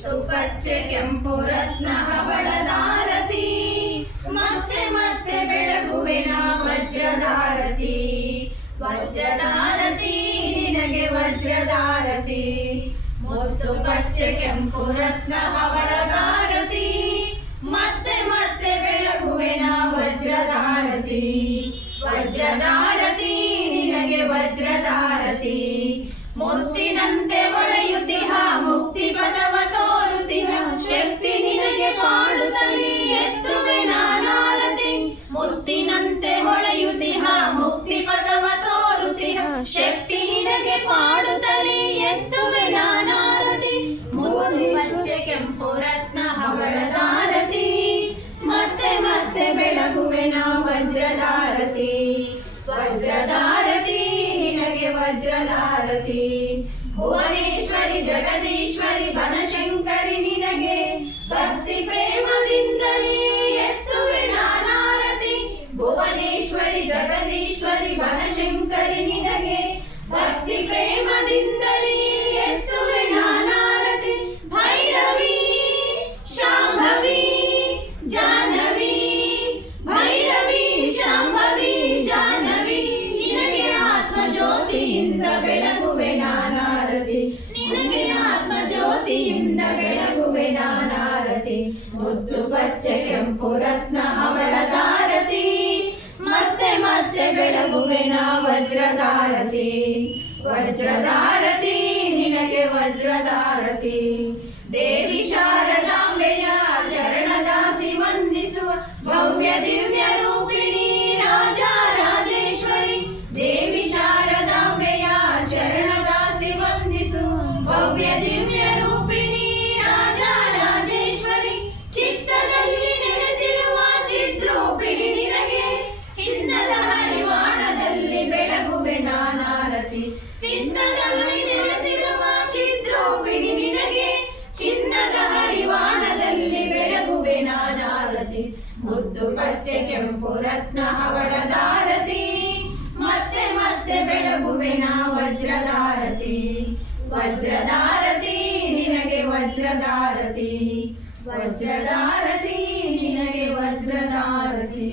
ಮುತ್ತು ಪಚ್ಚೆ ಕೆಂಪು ರತ್ನ ಹವಳದಾರತಿ ಮತ್ತೆ ಮತ್ತೆ ಬೆಳಗುವೆನ ವಜ್ರದಾರತಿ ವಜ್ರದಾರತಿ ನಿನಗೆ ವಜ್ರದಾರತಿ ಮುತ್ತು ಪಚ್ಚೆ ಕೆಂಪು ರತ್ನ ಹವಳದಾರತಿ ಮತ್ತೆ ಮತ್ತೆ ಬೆಳಗುವೆನ ವಜ್ರದಾರತಿ ವಜ್ರದಾರತಿ ನಿನಗೆ ವಜ್ರದಾರತಿ ಮುತ್ತಿನಂತೆ ಬೆಳಗುವೆನ ವಜ್ರದಾರತಿ ವಜ್ರದಾರತಿ ನಿನಗೆ ವಜ್ರದಾರತಿ ಭುವನೇಶ್ವರಿ ಜಗದೀಶ್ವರಿ ಬನಶಂಕರಿ ನಿನಗೆ ಭಕ್ತಿ ಪ್ರೇಮದಿಂದಲೇ ಎತ್ತುವೆ ನಾನಾರತಿ ಭುವನೇಶ್ವರಿ ಜಗದೀಶ್ವರಿ ಬನಶಂಕರಿ ನಿನಗೆ ಭಕ್ತಿ ಪ್ರೇಮದಿಂದಲೇ ಮುದ್ದು ಪಚ್ಚೆ ಕೆಂಪು ರತ್ನ ಹವಳದಾರತಿ ಮತ್ತೆ ಮತ್ತೆ ಬೆಳಗುವೆ ನಾ ವಜ್ರದಾರತಿ ವಜ್ರದಾರತಿ ನಿನಗೆ ವಜ್ರದಾರತಿ ದೇವಿ ಶಾರದಾಂಬೆಯ ಚರಣದಾಸಿ ವಂದಿಸುವ ಭವ್ಯ ದಿವ್ಯ ರೂಪಿಣಿ ರಾಜ ರಾಜೇಶ್ವರಿ ದೇವಿ ಶಾರದಾಂಬೆಯ ಚರಣದಾಸಿ ವಂದಿಸುವ ಭವ್ಯ ದಿವ್ಯ ನಾನಾರತಿ ಮುದ್ದು ಪಚ್ಚೆ ಕೆಂಪು ರತ್ನ ಹವಳದಾರತಿ ಮತ್ತೆ ಮತ್ತೆ ಬೆಳಗುವೆ ನಾ ವಜ್ರಧಾರತಿ. ವಜ್ರದಾರತಿ ನಿನಗೆ ವಜ್ರಧಾರತಿ. ವಜ್ರಧಾರತಿ, ನಿನಗೆ ವಜ್ರದಾರತಿ